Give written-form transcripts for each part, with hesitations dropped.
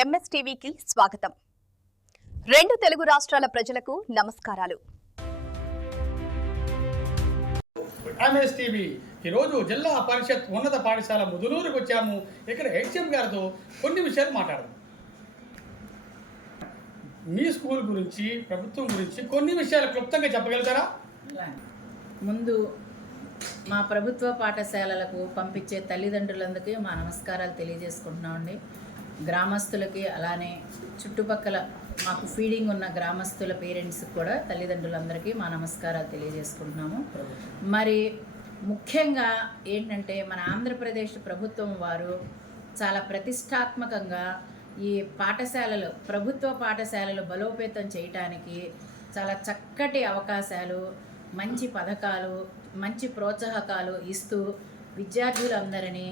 ఎంఎస్టీవీకి స్వాగతం. రెండు తెలుగు రాష్ట్రాల ప్రజలకు నమస్కారాలు. ఎంఎస్టీవీ ఈరోజు జిల్లా పరిషత్ ఉన్నత పాఠశాల ముదునూరుకు వచ్చాము. ఇక్కడ హెచ్ఎం గారితో కొన్ని విషయాలు మాట్లాడదాం. మీ స్కూల్ గురించి, ప్రభుత్వం గురించి కొన్ని విషయాలు క్లుప్తంగా చెప్పగలుగుతారా? ముందు మా ప్రభుత్వ పాఠశాలలకు పంపించే తల్లిదండ్రులందరికీ మా నమస్కారాలు తెలియజేసుకుంటున్నామండి. గ్రామస్తులకి, అలానే చుట్టుపక్కల మాకు ఫీడింగ్ ఉన్న గ్రామస్తుల పేరెంట్స్కి కూడా తల్లిదండ్రులందరికీ మా నమస్కారాలు తెలియజేసుకుంటున్నాము. మరి ముఖ్యంగా ఏంటంటే మన ఆంధ్రప్రదేశ్ ప్రభుత్వం వారు చాలా ప్రతిష్టాత్మకంగా ఈ పాఠశాలలు, ప్రభుత్వ పాఠశాలలు బలోపేతం చేయటానికి చాలా చక్కటి అవకాశాలు, మంచి పథకాలు, మంచి ప్రోత్సాహకాలు ఇస్తూ విద్యార్థులందరినీ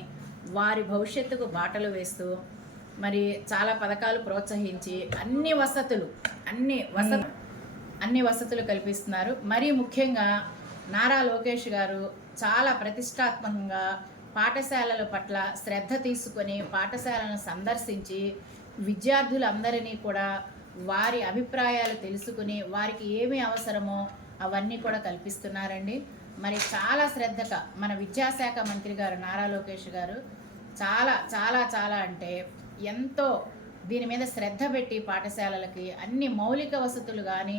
వారి భవిష్యత్తుకు బాటలు వేస్తూ మరి చాలా పథకాలు ప్రోత్సహించి అన్ని వసతులు కల్పిస్తున్నారు. మరీ ముఖ్యంగా నారా లోకేష్ గారు చాలా ప్రతిష్టాత్మకంగా పాఠశాలల పట్ల శ్రద్ధ తీసుకొని పాఠశాలను సందర్శించి విద్యార్థులందరినీ కూడా వారి అభిప్రాయాలు తెలుసుకుని వారికి ఏమి అవసరమో అవన్నీ కూడా కల్పిస్తున్నారండి. మరి చాలా శ్రద్ధగా మన విద్యాశాఖ మంత్రి గారు నారా లోకేష్ గారు చాలా చాలా చాలా అంటే ఎంతో దీని మీద శ్రద్ధ పెట్టి పాఠశాలలకి అన్ని మౌలిక వసతులు కానీ,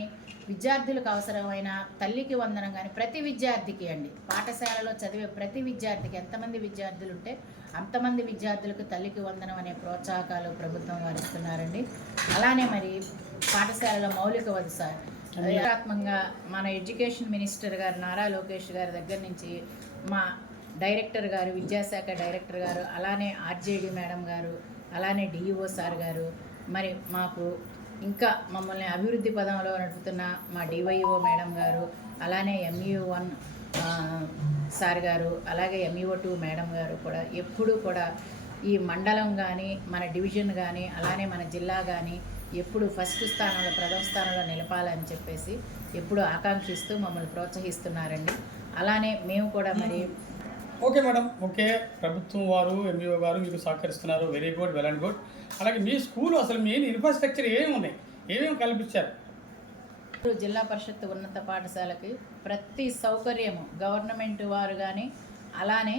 విద్యార్థులకు అవసరమైన తల్లికి వందనం కానీ ప్రతి విద్యార్థికి అండి, పాఠశాలలో చదివే ప్రతి విద్యార్థికి ఎంతమంది విద్యార్థులు ఉంటే అంతమంది విద్యార్థులకు తల్లికి వందనం అనే ప్రోత్సాహకాలు ప్రభుత్వం వారు ఇస్తున్నారండి. అలానే మరి పాఠశాలలో మౌలిక వసతులు మన ఎడ్యుకేషన్ మినిస్టర్ గారు నారా లోకేష్ గారి దగ్గర నుంచి మా డైరెక్టర్ గారు, విద్యాశాఖ డైరెక్టర్ గారు, అలానే ఆర్జేడి మేడం గారు, అలానే డిఈఓ సార్ గారు, మరి మాకు ఇంకా మమ్మల్ని అభివృద్ధి పదంలో నడుపుతున్న మా డివైఓ మేడం గారు, అలానే ఎంఈఓ1 సార్ గారు, అలాగే ఎంఈఓ2 మేడం గారు కూడా ఎప్పుడూ కూడా ఈ మండలం కానీ, మన డివిజన్ కానీ, అలానే మన జిల్లా కానీ ఎప్పుడు ఫస్ట్ స్థానంలో, ప్రథమ స్థానంలో నిలపాలని చెప్పేసి ఎప్పుడు ఆకాంక్షిస్తూ మమ్మల్ని ప్రోత్సహిస్తున్నారండి. అలానే మేము కూడా మరి ఓకే మేడం, ఓకే. ప్రభుత్వం వారు, ఎంఈఓ గారు మీకు సహకరిస్తున్నారు. Very good, well and good. అలాగే మీ స్కూల్ అసలు మెయిన్ ఇన్ఫ్రాస్ట్రక్చర్ ఏమేమి ఉన్నాయి, ఏమేమి కల్పించారు? జిల్లా పరిషత్ ఉన్నత పాఠశాలకి ప్రతి సౌకర్యము గవర్నమెంట్ వారు కానీ, అలానే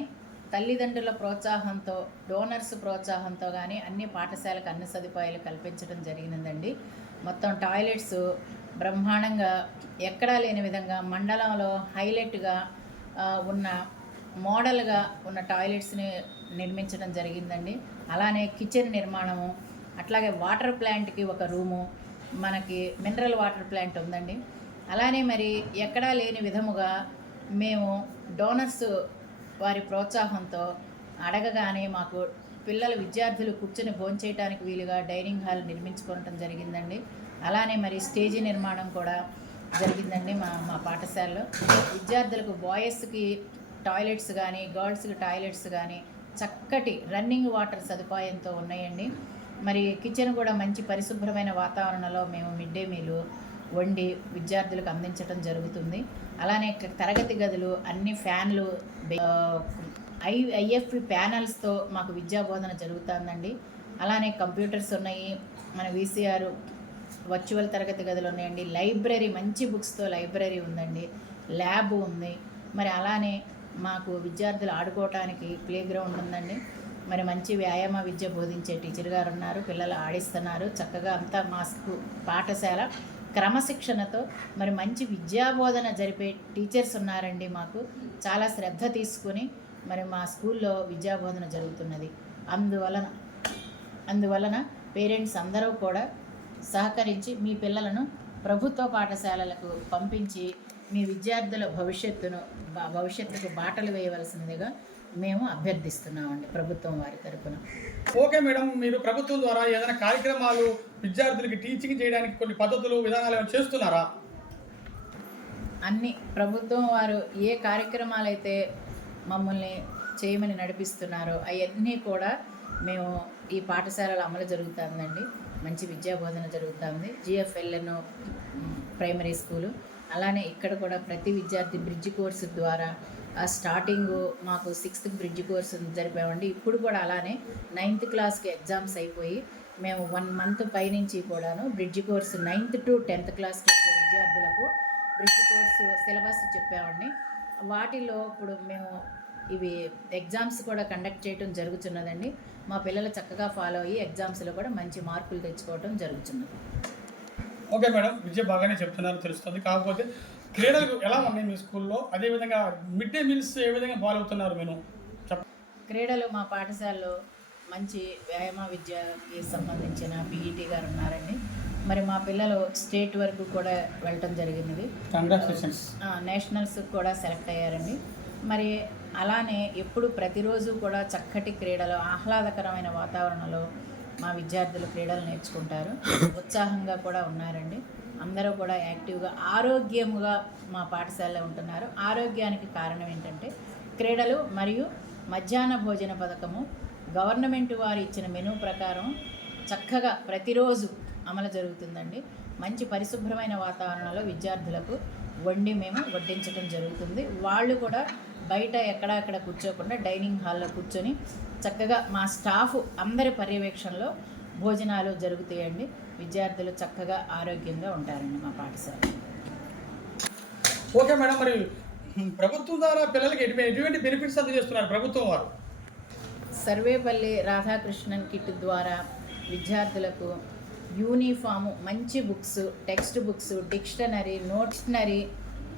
తల్లిదండ్రుల ప్రోత్సాహంతో, డోనర్స్ ప్రోత్సాహంతో కానీ అన్ని పాఠశాలకు అన్ని సదుపాయాలు కల్పించడం జరిగిందండి. మొత్తం టాయిలెట్స్ బ్రహ్మాండంగా ఎక్కడా లేని విధంగా మండలంలో హైలైట్గా ఉన్న మోడల్గా ఉన్న టాయిలెట్స్ని నిర్మించడం జరిగిందండి. అలానే కిచెన్ నిర్మాణము, అట్లాగే వాటర్ ప్లాంట్కి ఒక రూము, మనకి మినరల్ వాటర్ ప్లాంట్ ఉందండి. అలానే మరి ఎక్కడా లేని విధముగా మేము డోనర్స్ వారి ప్రోత్సాహంతో అడగగానే మాకు విద్యార్థులు కూర్చొని భోంచేయడానికి వీలుగా డైనింగ్ హాల్ నిర్మించుకోవటం జరిగిందండి. అలానే మరి స్టేజీ నిర్మాణం కూడా జరిగిందండి మా పాఠశాలలో. విద్యార్థులకు బాయ్స్కి టాయిలెట్స్ కానీ, గర్ల్స్కి టాయిలెట్స్ కానీ చక్కటి రన్నింగ్ వాటర్ సదుపాయంతో ఉన్నాయండి. మరి కిచెన్ కూడా మంచి పరిశుభ్రమైన వాతావరణంలో మేము మిడ్ డే మీల్ వండి విద్యార్థులకు అందించడం జరుగుతుంది. అలానే తరగతి గదులు అన్ని ఫ్యాన్లు, ఐఎఫ్ఈ ప్యానల్స్తో మాకు విద్యాబోధన జరుగుతుందండి. అలానే కంప్యూటర్స్ ఉన్నాయి, మన వీసీఆర్ వర్చువల్ తరగతి గదులు ఉన్నాయండి. లైబ్రరీ, మంచి బుక్స్తో లైబ్రరీ ఉందండి. ల్యాబ్ ఉంది. మరి అలానే మాకు విద్యార్థులు ఆడుకోవటానికి ప్లే గ్రౌండ్ ఉందండి. మరి మంచి వ్యాయామ విద్య బోధించే టీచర్ గారు ఉన్నారు, పిల్లలు ఆడిస్తున్నారు చక్కగా. అంతా మా పాఠశాల క్రమశిక్షణతో మరి మంచి విద్యాబోధన జరిపే టీచర్స్ ఉన్నారండి. మాకు చాలా శ్రద్ధ తీసుకుని మరి మా స్కూల్లో విద్యాబోధన జరుగుతున్నది. అందువలన పేరెంట్స్ అందరూ కూడా సహకరించి మీ పిల్లలను ప్రభుత్వ పాఠశాలలకు పంపించి మీ విద్యార్థుల భవిష్యత్తుకు బాటలు వేయవలసిందిగా మేము అభ్యర్థిస్తున్నామండి ప్రభుత్వం వారి తరఫున. ఓకే మేడం, మీరు ప్రభుత్వం ద్వారా ఏదైనా కార్యక్రమాలు విద్యార్థులకి టీచింగ్ చేయడానికి కొన్ని పద్ధతులు, విధానాలు ఏమైనా చేస్తున్నారా? అన్ని ప్రభుత్వం వారు ఏ కార్యక్రమాలు అయితే మమ్మల్ని చేయమని నడిపిస్తున్నారో అవన్నీ కూడా మేము ఈ పాఠశాలలో అమలు జరుగుతుందండి. మంచి విద్యాబోధన జరుగుతుంది. జిఎఫ్ఎల్ఎన్ ప్రైమరీ స్కూలు, అలానే ఇక్కడ కూడా ప్రతి విద్యార్థి బ్రిడ్జ్ కోర్సు ద్వారా స్టార్టింగ్ మాకు 6th బ్రిడ్జ్ కోర్సు జరిపామండి. ఇప్పుడు కూడా అలానే 9th క్లాస్కి ఎగ్జామ్స్ అయిపోయి మేము 1 మంత్ పైనుంచి కూడాను bridge course 9th to 10th క్లాస్కి వచ్చే విద్యార్థులకు బ్రిడ్జ్ కోర్సు సిలబస్ చెప్పామండి. వాటిలో ఇప్పుడు మేము ఇవి ఎగ్జామ్స్ కూడా కండక్ట్ చేయడం జరుగుతున్నదండి. మా పిల్లలు చక్కగా ఫాలో అయ్యి ఎగ్జామ్స్లో కూడా మంచి మార్కులు తెచ్చుకోవడం జరుగుతున్నది. ఓకే మేడం, విద్య బాగానే చెప్తున్నారు తెలుస్తుంది. కాకపోతే క్రీడలు ఎలా ఉన్నాయి మీ స్కూల్లో? అదేవిధంగా మిడ్ డే మీల్స్ ఏ విధంగా ఫాలో అవుతున్నారు మీరు? క్రీడలు మా పాఠశాలలో మంచి వ్యాయామ విద్యకి సంబంధించిన పీఈటీ గారు ఉన్నారండి. మరి మా పిల్లలు స్టేట్ వరకు కూడా వెళ్ళటం జరిగినది. కంగ్రాచులేషన్స్. నేషనల్స్ కూడా సెలెక్ట్ అయ్యారండి. మరి అలానే ఎప్పుడు ప్రతిరోజు కూడా చక్కటి క్రీడలు, ఆహ్లాదకరమైన వాతావరణంలో మా విద్యార్థులు క్రీడలు నేర్చుకుంటారు. ఉత్సాహంగా కూడా ఉన్నారండి. అందరూ కూడా యాక్టివ్గా ఆరోగ్యముగా మా పాఠశాలలో ఉంటున్నారు. ఆరోగ్యానికి కారణం ఏంటంటే క్రీడలు మరియు మధ్యాహ్న భోజన పథకము గవర్నమెంట్ వారు ఇచ్చిన మెనూ ప్రకారం చక్కగా ప్రతిరోజు అమలు జరుగుతుందండి. మంచి పరిశుభ్రమైన వాతావరణంలో విద్యార్థులకు వండి మేము వడ్డించడం జరుగుతుంది. వాళ్ళు కూడా బయట ఎక్కడక్కడ కూర్చోకుండా డైనింగ్ హాల్లో కూర్చొని చక్కగా మా స్టాఫ్ అందరి పర్యవేక్షణలో భోజనాలు జరుగుతాయండి. విద్యార్థులు చక్కగా ఆరోగ్యంగా ఉంటారండి మా పాఠశాల. ఓకే మేడం, మరి ప్రభుత్వం ద్వారా పిల్లలకి ఎటువంటి బెనిఫిట్స్ అందజేస్తున్నారు ప్రభుత్వం వారు? సర్వేపల్లి రాధాకృష్ణన్ కిట్ ద్వారా విద్యార్థులకు యూనిఫాము, మంచి బుక్స్, టెక్స్ట్ బుక్స్, డిక్షనరీ, నోట్స్నరీ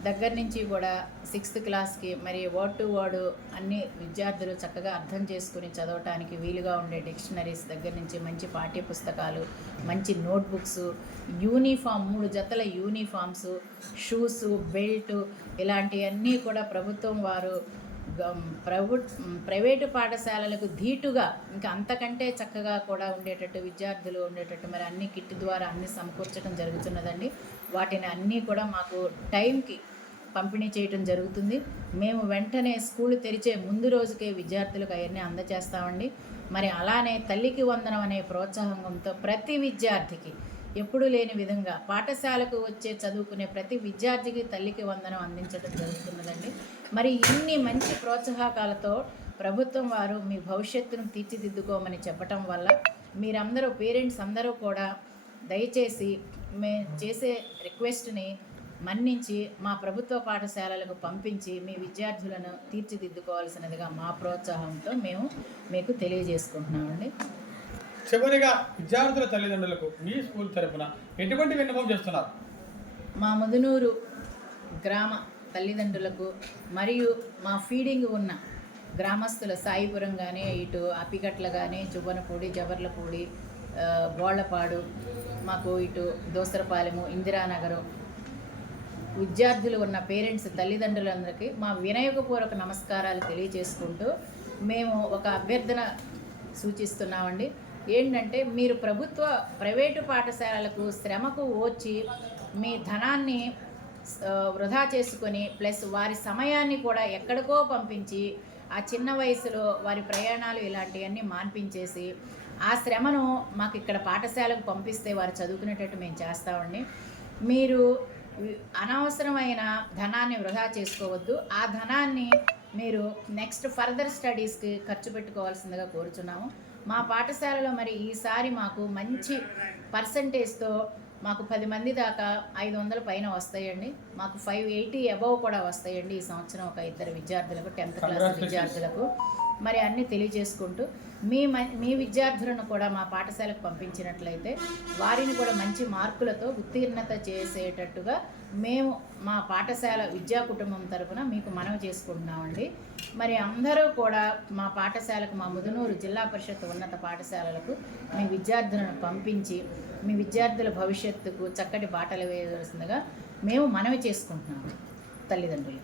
దగ్గర నుంచి కూడా 6th క్లాస్కి మరి వర్డ్ టు వర్డ్ అన్ని విద్యార్థులు చక్కగా అర్థం చేసుకుని చదవటానికి వీలుగా ఉండే డిక్షనరీస్ దగ్గర నుంచి మంచి పాఠ్య పుస్తకాలు, మంచి నోట్బుక్స్, యూనిఫామ్ 3 జతల యూనిఫామ్స్, షూసు, బెల్ట్ ఇలాంటివన్నీ కూడా ప్రభుత్వం వారు ప్రైవేటు పాఠశాలలకు ధీటుగా ఇంకా అంతకంటే చక్కగా కూడా ఉండేటట్టు విద్యార్థులు ఉండేటట్టు మరి అన్ని కిట్ ద్వారా అన్ని సమకూర్చడం జరుగుతున్నదండి. వాటిని అన్నీ కూడా మాకు టైంకి పంపిణీ చేయడం జరుగుతుంది. మేము వెంటనే స్కూల్ తెరిచే ముందు రోజుకే విద్యార్థులకు అవన్నీ అందజేస్తామండి. మరి అలానే తల్లికి వందనం అనే ప్రోత్సాహంతో ప్రతి విద్యార్థికి ఎప్పుడూ లేని విధంగా పాఠశాలకు వచ్చే చదువుకునే ప్రతి విద్యార్థికి తల్లికి వందనం అందించడం జరుగుతున్నదండి. మరి ఇన్ని మంచి ప్రోత్సాహకాలతో ప్రభుత్వం వారు మీ భవిష్యత్తును తీర్చిదిద్దుకోమని చెప్పటం వల్ల మీరందరూ పేరెంట్స్ అందరూ కూడా దయచేసి మేము చేసే రిక్వెస్ట్ని మన్నించి మా ప్రభుత్వ పాఠశాలలకు పంపించి మీ విద్యార్థులను తీర్చిదిద్దుకోవాల్సినదిగా మా ప్రోత్సాహంతో మేము మీకు తెలియజేసుకుంటున్నామండి. చివరిగా విద్యార్థుల తల్లిదండ్రులకు మీ స్కూల్ తరఫున ఎటువంటి విన్నపం చేస్తున్నారు? మా ముదునూరు గ్రామ తల్లిదండ్రులకు మరియు మా ఫీడింగ్ ఉన్న గ్రామస్తుల సాయిపురం కానీ, ఇటు అప్పికట్ల కానీ, చువ్వనపూడి, జబర్లపూడి, బోళ్లపాడు, మాకు ఇటు దోసరపాలెము, ఇందిరానగరు విద్యార్థులు ఉన్న పేరెంట్స్ తల్లిదండ్రులందరికీ మా వినయపూర్వక నమస్కారాలు తెలియజేసుకుంటూ మేము ఒక అభ్యర్థన సూచిస్తున్నామండి. ఏంటంటే మీరు ప్రైవేటు పాఠశాలలకు శ్రమకు ఓర్చి మీ ధనాన్ని వృధా చేసుకొని ప్లస్ వారి సమయాన్ని కూడా ఎక్కడికో పంపించి ఆ చిన్న వయసులో వారి ప్రయాణాలు ఇలాంటివన్నీ మాన్పించేసి ఆ శ్రమను మాకు ఇక్కడ పాఠశాలకు పంపిస్తే వారు చదువుకునేటట్టు మేము చేస్తామండి. మీరు అనవసరమైన ధనాన్ని వృధా చేసుకోవద్దు. ఆ ధనాన్ని మీరు నెక్స్ట్ ఫర్దర్ స్టడీస్కి ఖర్చు పెట్టుకోవాల్సిందిగా కోరుచున్నాము. మా పాఠశాలలో మరి ఈసారి మాకు మంచి పర్సంటేజ్తో మాకు 10 మంది దాకా 500 పైన వస్తాయండి. మాకు 580 అబవ్ కూడా వస్తాయండి ఈ సంవత్సరం ఒక 2 విద్యార్థులకు 10th క్లాస్ విద్యార్థులకు. మరి అన్నీ తెలియజేసుకుంటూ మీ విద్యార్థులను కూడా మా పాఠశాలకు పంపించినట్లయితే వారిని కూడా మంచి మార్కులతో ఉత్తీర్ణత చేసేటట్టుగా మేము మా పాఠశాల విద్యా కుటుంబం తరపున మీకు మనవి చేసుకుంటున్నామండి. మరి అందరూ కూడా మా పాఠశాలకు, మా ముదునూరు జిల్లా పరిషత్ ఉన్నత పాఠశాలలకు మీ విద్యార్థులను పంపించి మీ విద్యార్థుల భవిష్యత్తుకు చక్కటి బాటలు వేయవలసిందిగా మేము మనవి చేసుకుంటున్నాము తల్లిదండ్రులు.